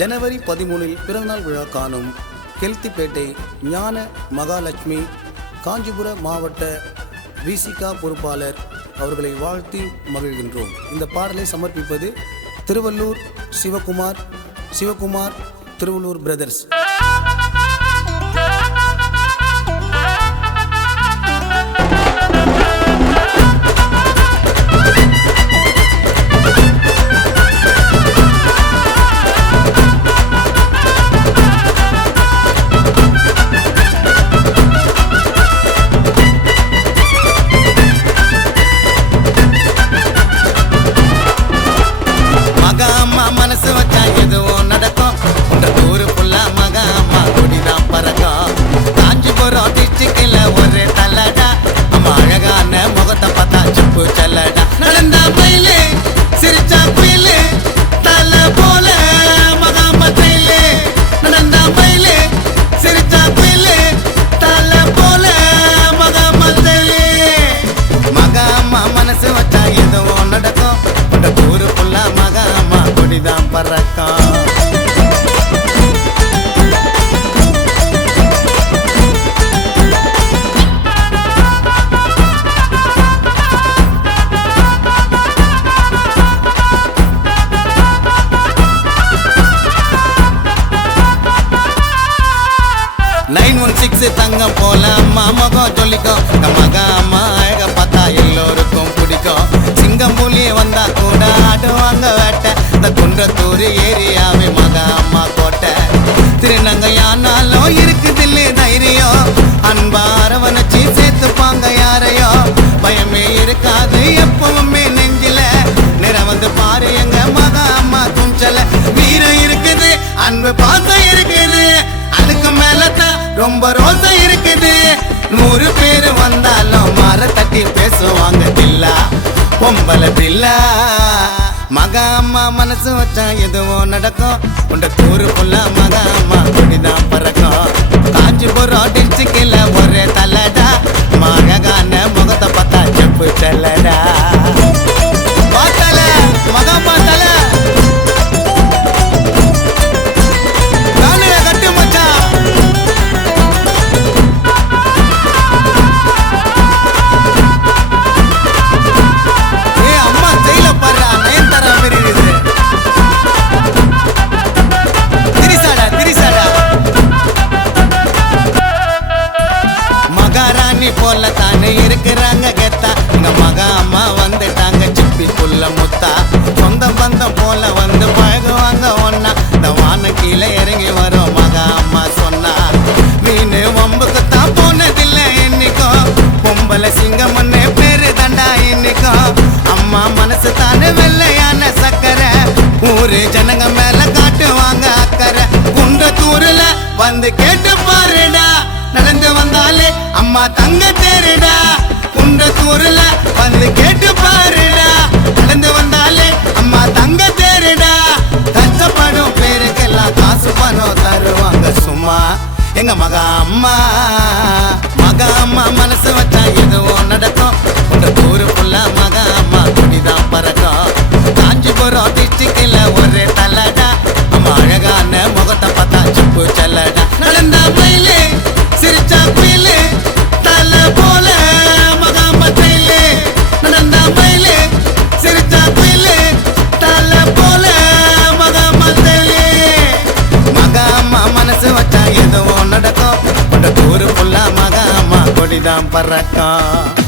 ஜனவரி 13 பிறந்தநாள் விழா காணும் கெல்த்திப்பேட்டை ஞான மகாலட்சுமி காஞ்சிபுர மாவட்ட விசிகா பொறுப்பாளர் அவர்களை வாழ்த்தி மகிழ்கின்றோம். இந்த பாடலை சமர்ப்பிப்பது திருவள்ளூர் சிவகுமார் திருவள்ளூர் பிரதர்ஸ். மனசு வச்சா எதுவும் நடக்கும். உங்க ஊரு ஃபுல்லா மகா அம்மா கொடிதான் பறக்கும். காஞ்சிபுரம் டிஸ்ட்ரிக்ட்ல ஒரு தலடா, அம்மா அழகான முகத்தை பார்த்தா சுப்பு செல்லடா. நடந்தா பயிலு சிரிச்சா குயிலு தலை போல மகா அம்மா தைலு. நடந்தா பயிலு சிரிச்சா குயிலு தலை போல மகா அம்மா தைலு. மகா அம்மா மனசு வச்சா எதுவும் நடக்கும். உங்க ஊரு ஃபுல்லா மகா அம்மா கொடிதான் பறக்கும். 916 தங்கம் போல அம்மா முகம் சொல்லிக்கும். மகா அம்மா அழக பார்த்தா எல்லோருக்கும் பிடிக்கும். சிங்கம் புலி வந்தா கூட ஆடுவாங்க வேட்டை. இந்த குன்றத்தூர் ஏரியாவே மகா அம்மா கோட்டை. திருநங்கையானாலும் இருக்குதில்ல தைரியம். அன்பா அரவணைச்சி சேர்த்துப்பாங்க யாரையோ. பயமே இருக்காது எப்பவுமே நெஞ்சில. நிறம் வந்து பாரு எங்க மகா அம்மா துஞ்சல. வீரம் இருக்குது, அன்பு பாசம் இருக்குது, அதுக்கு மேலதான் ரொம்ப ரோசம் இருக்குது. 100 பேர் வந்தாலும் மர தட்டி பேசுவாங்க தில்லா பொம்பளை தில்லா. மகா அம்மா மனசு வச்சா எதுவும் நடக்கும். உண்ட ஊரு ஃபுல்லா மகா அம்மா கொடிதான் பறக்கும். காஞ்சிபுரம் டிஸ்ட்ரிக்ட்ல ஒரே தலடா, அழகான முகத்தை பார்த்தா செப்பு செல்லடா. பார்த்தல மகா அம்மா தல போல தானே இருக்கிறாங்க கெத்தா. எங்க மகா அம்மா வந்துட்டாங்க சிப்பி புள்ள முத்தா. சொந்த பந்தம் போல வந்து பழகுவாங்க ஒன்னா. இந்த வான கீழே இறங்கி வரும் மகா அம்மா சொன்னா. மீனு வம்புக்குத்தான் போனதில்லை இன்னைக்கும். பொம்பளை சிங்கம்னு பேரு தண்டா இன்னைக்கும். அம்மா மனசு தானே வெள்ளையான சக்கரை. ஊரு ஜனங்க மேல காட்டுவாங்க அக்கறை. குன்றத்தூர்ல வந்து கேட்டு பாருடா. நடந்து வந்தாலே அம்மா தங்க தேருடா. குன்றத்தூர்ல வந்து கேட்டு பாருடா. நடந்து வந்தாலே அம்மா தங்க தேருடா. கஷ்டப்படும் பேருக்கெல்லாம் காசு பணம் தருவாங்க சும்மா எங்க மகா அம்மா. மகா அம்மா மனசு வச்சா எதுவும் நடக்கும். குன்றத்தூர் ஃபுல்லா மகா அம்மா கொடிதான் பறக்கும். காஞ்சிபுரம் டிஸ்ட்ரிக்ட்ல ஒரு தலடா, அம்மா அழகான முகத்தை பார்த்தா சுப்பு செல்லடா. நடந்தா பயிலு சிரிச்சா குயிலு தலை போல மகா அம்மா தைலு. நடந்தா பயிலு சிரிச்சா குயிலு தலை போல மகா அம்மா தைலு. மகா அம்மா மனசு வச்சா எதுவும் நடக்கும். உண்ட ஊரு ஃபுல்லா மகா அம்மா கொடிதான் பறக்கும்.